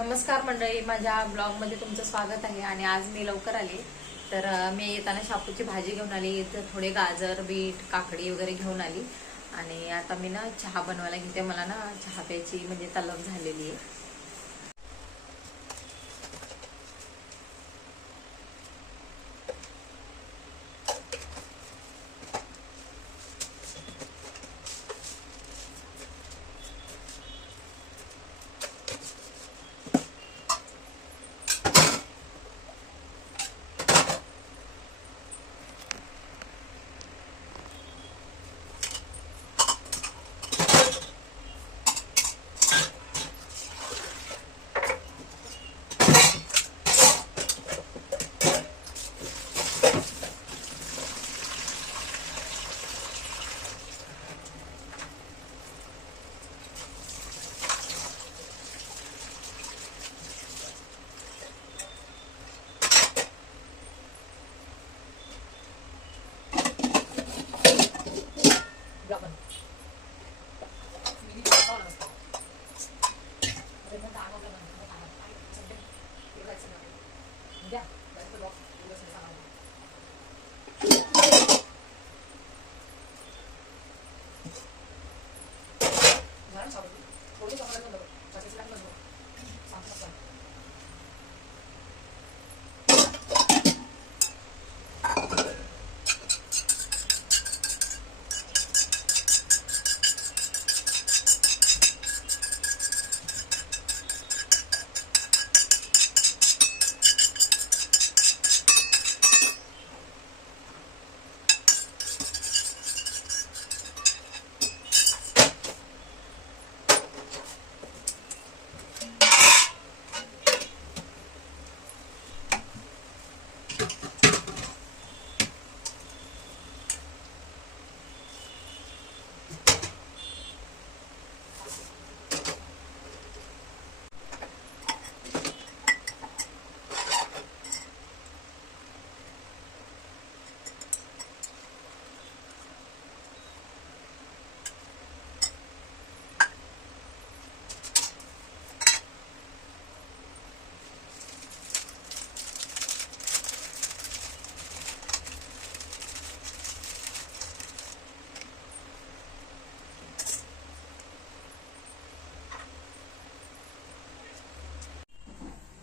नमस्कार मंडळी, माझ्या ब्लॉगमध्ये तुमचं स्वागत आहे. आणि आज मी लवकर आले. तर मी येताना शापूची भाजी घेऊन आली, तर थोडे गाजर, बीट, काकडी वगैरे घेऊन आली. आणि आता मी ना चहा बनवायला घेते. मला ना चहा प्यायची म्हणजे तलब झालेली आहे.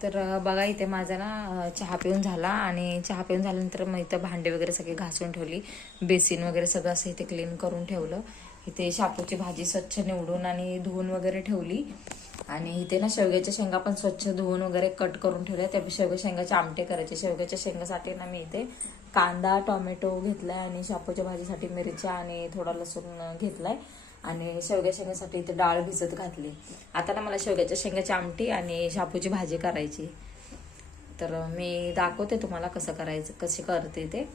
तर बघा, इथे माझा ना चहा पिऊन झाला. आणि चहा पिऊन झाल्यानंतर मग इथं भांडे वगैरे सगळे घासून ठेवली. बेसिन वगैरे सगळं असं इथे क्लीन करून ठेवलं. इथे शापूची भाजी स्वच्छ निवडून आणि धुवून वगैरे ठेवली. आणि इथे ना शेवग्याच्या शेंगा पण स्वच्छ धुवून वगैरे कट करून ठेवल्या. त्या शेवग्या शेंगाचे आमटे करायचे. शेवग्याच्या शेंगासाठी ना मी इथे कांदा, टोमॅटो घेतलाय आणि शापूच्या भाजीसाठी मिरच्या आणि थोडा लसूण घेतलाय. आणि शेवग्या शेंगासाठी इथे डाळ भिजत घातली. आता ना मला शेवग्याच्या शेंगाची आमटी आणि शापूची भाजी करायची. तर मी दाखवते तुम्हाला कसं करायचं, कशी करते ते.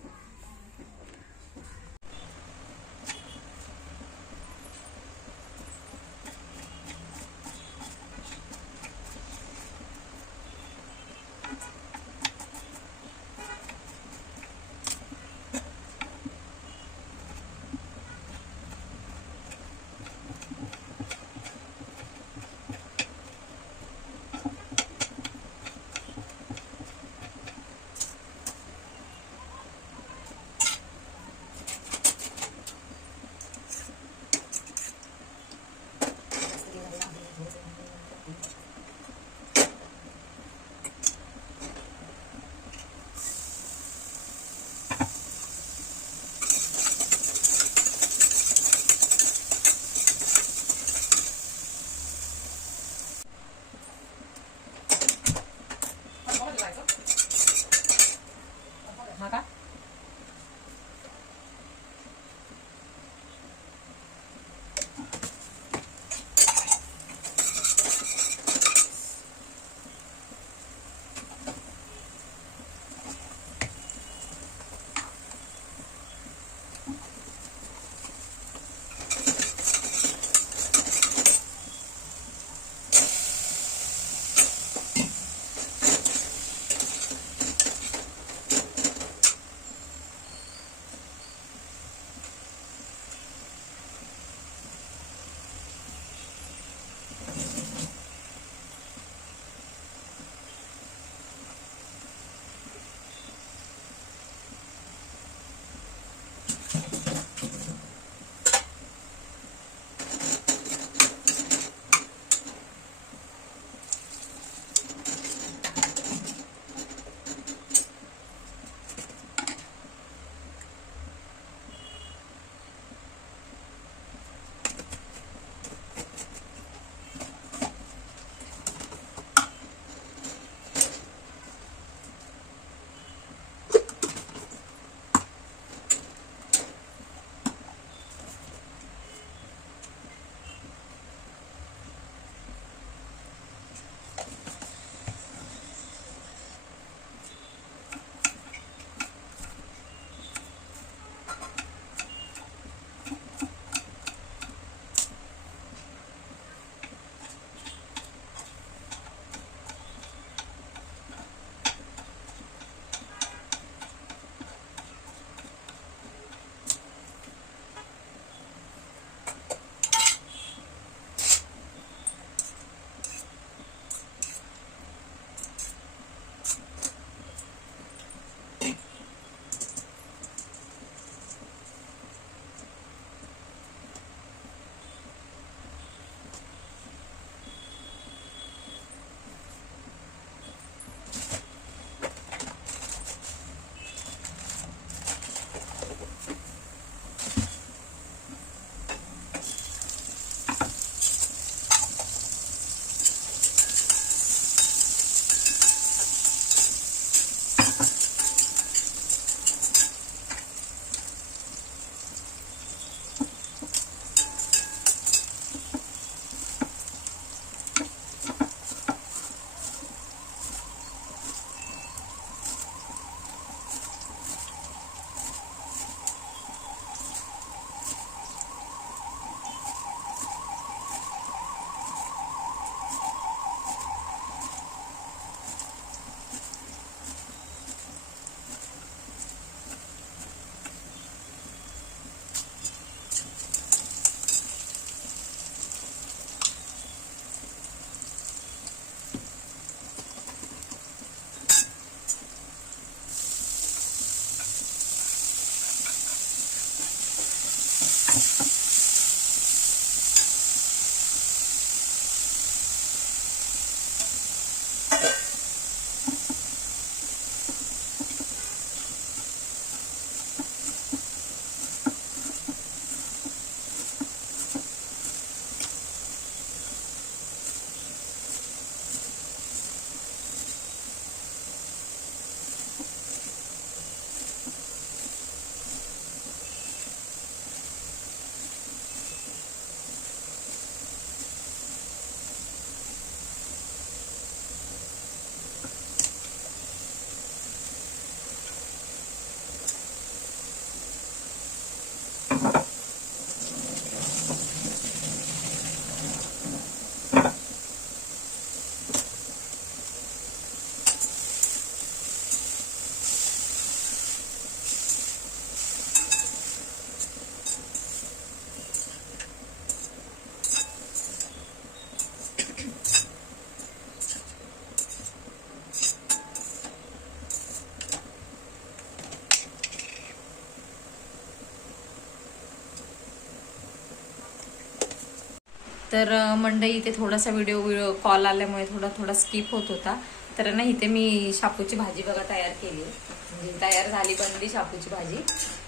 तर मंडई इथे थोडासा व्हिडिओ कॉल आल्यामुळे थोडा स्किप होत होता. तर ना इथे मी शापूची भाजी बघा तयार केली, म्हणजे तयार झाली बनली शापूची भाजी.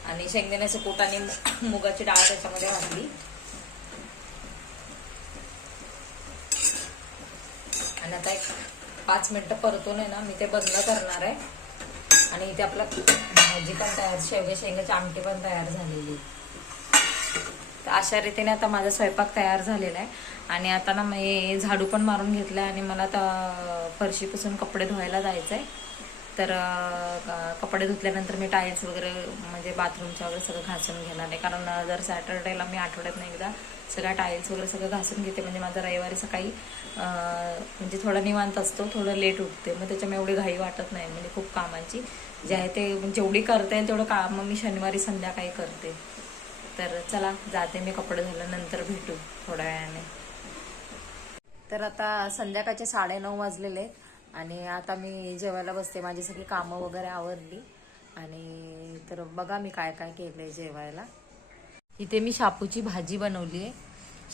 आणि शेंगदाण्याचं कूट आणि मुगाची डाळ त्याच्यामध्ये घातली. आणि आता एक 5 मिनिटं परतून आहे ना मी ते बंद करणार आहे. आणि इथे आपला भाजी पण तयार, शेंगाची आमटी पण तयार झालेली. तर अशा रीतीने आता माझा स्वयंपाक तयार झालेला आहे. आणि आता ना मी झाडू पण मारून घेतला आणि मला आता फरशीपासून कपडे धुवायला जायचं आहे. तर कपडे धुतल्यानंतर मी टाईल्स वगैरे म्हणजे बाथरूमच्या वगैरे सगळं घासून घेणार आहे. कारण जर सॅटर्डेला मी आठवड्यातनं एकदा सगळ्या टाईल्स वगैरे सगळं घासून घेते. म्हणजे माझा रविवारी सकाळी म्हणजे थोडा निवांत असतो, थोडं लेट उठते, मग त्याच्यामुळे एवढी घाई वाटत नाही. म्हणजे खूप कामांची जे आहे ते जेवढी करता येईल तेवढं काम मी शनिवारी संध्याकाळी करते. तर चला जाते मी, कपडे झाल्यानंतर भेटू थोड्या वेळाने. तर आता संध्याकाळचे 9:30 वाजलेले आहेत आणि आता मी जेवायला बसते. माझी सगळी कामं वगैरे आवरली. आणि तर बघा मी काय काय केलंय जेवायला. इथे मी शापूची भाजी बनवली आहे,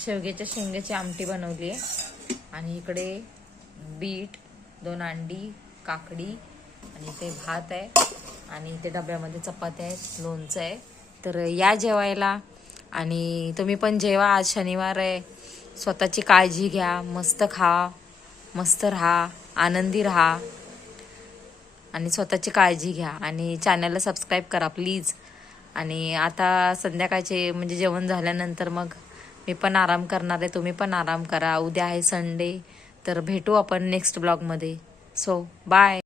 शेवग्याच्या शेंगाची आमटी बनवली आहे, आणि इकडे बीट, 2 अंडी, काकडी, आणि इथे भात आहे, आणि इथे डब्यामध्ये चपात्या आहेत, लोणचं आहे. तर या जेवायला, आणि तुम्ही पण जेवा. आज शनिवार आहे. स्वतःची काळजी घ्या, मस्त खा, मस्त राहा, आनंदी राहा, आणि स्वतःची काळजी घ्या. आणि चॅनलला सबस्क्राईब करा प्लीज. आणि आता संध्याकाळचे म्हणजे जेवण झाल्यानंतर मग मी पण आराम करणार आहे, तुम्ही पण आराम करा. उद्या आहे संडे. तर भेटू आपण नेक्स्ट ब्लॉगमध्ये. So bye.